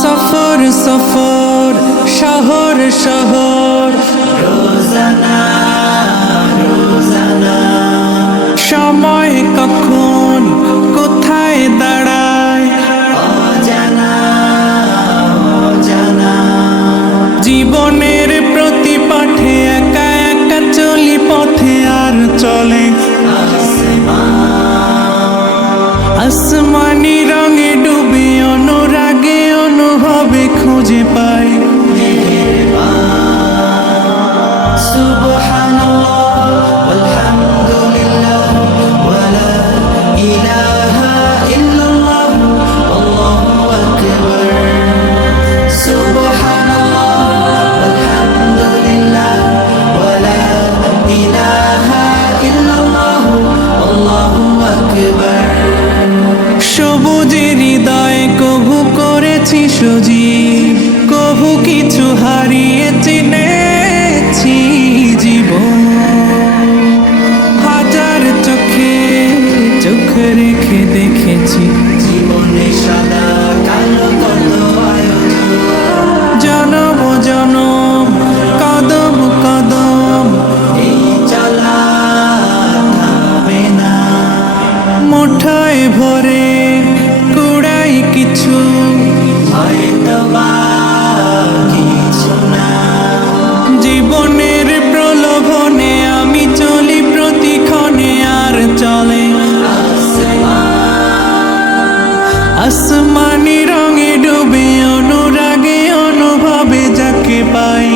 সফর সফর শহর শহর রোজানা রোজানা সময় কখন কোথায় দাঁড়ায় অজানা অজানা জীবনের প্রতি পাঠে একা একা চলি পথে আর চলে আসমানি রঙে ডুবে অনুরাগে অনুভবে খুঁজে পাই সুবহানাল্লাহ ওয়ালহামদুলিল্লাহ ওয়ালা ইলাহা ইল্লাল্লাহ আল্লাহু আকবার সুবহানাল্লাহ ওয়ালহামদুলিল্লাহ ওয়ালা ইলাহা ইল্লাল্লাহ আল্লাহু আকবার সবুজের হৃদয় কভু করেছি সজীব কভু কিছু হারিয়ে চিনেছি জীবন হাজার চোখে চোখ রেখে দেখেছি জীবনে সাদা কালো কত আয়োজন জনম জনম কদম কদম এই চলা থামে না মুঠোয় ভরে কুড়াই কিছু হয়তো বা কিছু না জীবনের প্রলোভনে আমি চলি প্রতিক্ষণে আর চলে আসমানি রঙে ডুবে অনুরাগে অনুভবে যাকে পাই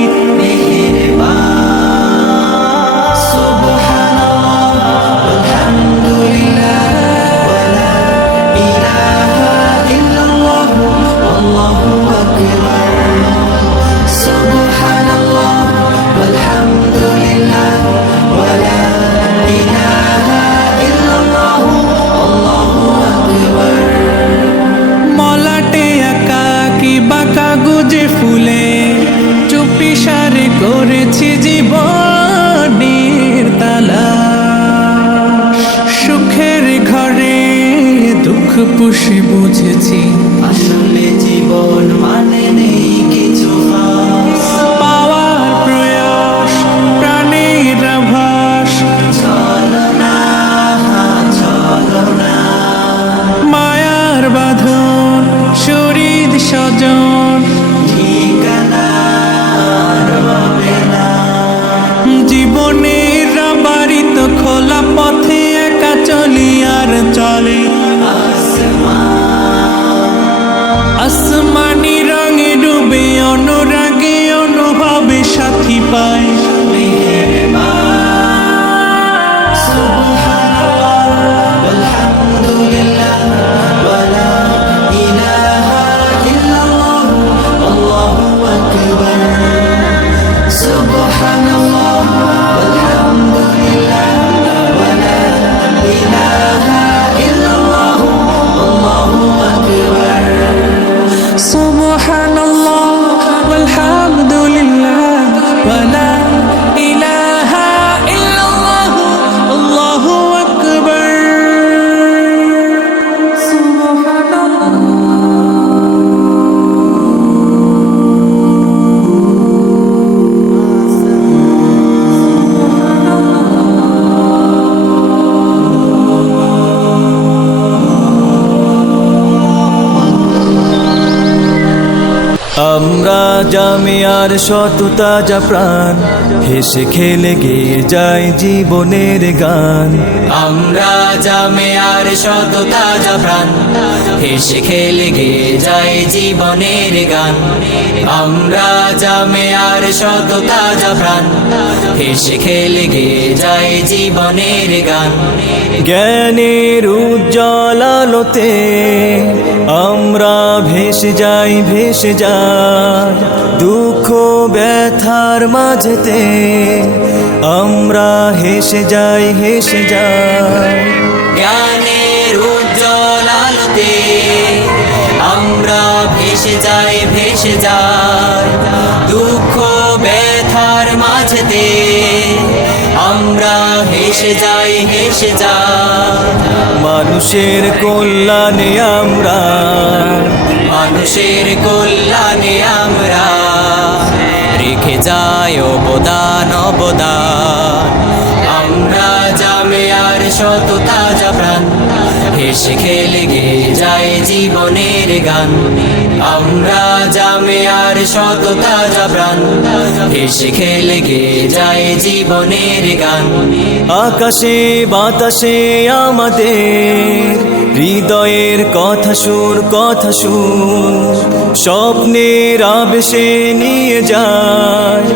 কাগজে ফুলে চুপি সারে করেছি জীবনের তালা সুখের ঘরে দুঃখ পুষে বুঝেছি আসলে জীবন মানে নেই কিছু পাওয়ার প্রয়াস প্রাণের আভাস চলো না মায়ার বাঁধন শরীর স্বজন জীবনের বাড়িত খোলা পথে একা চলি আর চলে আসমানি রঙে ডুবে অনুরাগে অনুভবে সাথী পাই আমরা জামিয়ার সততা যা প্রাণ হেসে খেলে গেয়ে যায় জীবনের গান আমরা জামিয়ার সততা যা প্রাণ হেসে খেলে গেয়ে যায় জীবনের গান আমরা জামিয়ার সততা যা প্রাণ হেসে খেলে গেয়ে যায় জীবনের গান জ্ঞানের উজ্জ্বল আলোতে আমরা ভেসে যাই দুঃখ ব্যথার মাঝেতে আমরা হেসে যাই জ্ঞানের উজ্জ্বল আলোতে আমরা ভেসে যাই দুঃখ ব্যথার মাঝেতে আমরা হেসে যাই মানুষ মানুষের কল্যাণে আমরা, মানুষের কল্যাণে আমরা রেখে যাই অবদান অবদান। আমরা জামিয়ার শত তাজা প্রাণ, হেসে খেলে গেয়ে যায় জীবনের গান। আমরা জামিয়ার শত তাজা প্রাণ, হেসে খেলে গেয়ে যায় জীবনের গান। আকাশে বাতাসে আমাদের হৃদয়ের কথা সুর, কথা সুর, স্বপ্নের আবেশে নিয়ে যায়,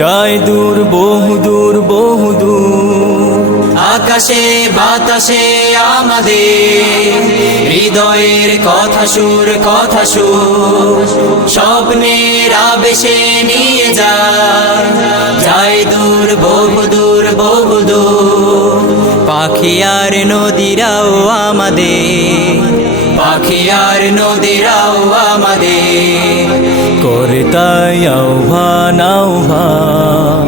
যায় দূর বহু দূর বহু দূর। আকাশে বাতাসে আমাদের হৃদয়ের কথা সুর, কথা সুর, স্বপ্নের আবেশে নিয়ে যায়, যায় দূর বহু দূর বহু দূর। পাখি আর নদীরাও আমাদের, পাখি আর নদীরাও আমাদের করে তাই আহ্বান আহ্বান।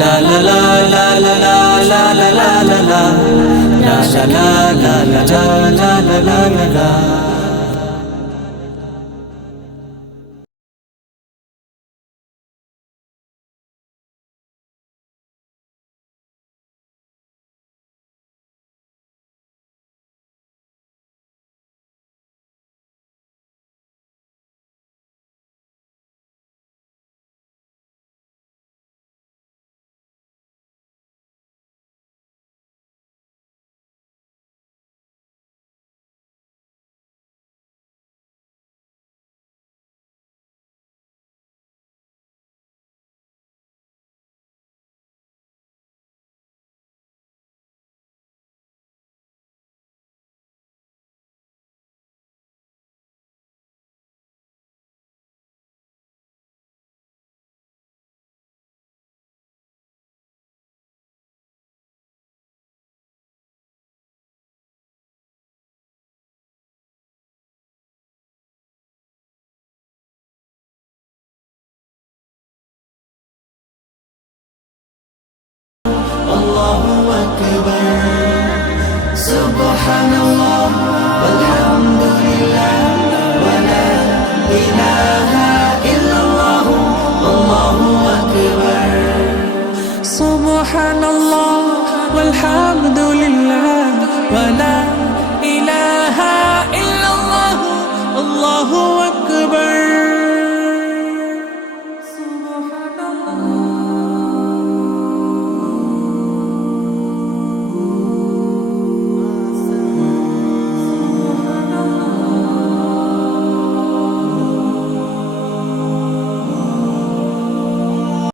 La la la la la la la la la la la la la la la la la la la سبحان الله والحمد لله ولا إله إلا الله الله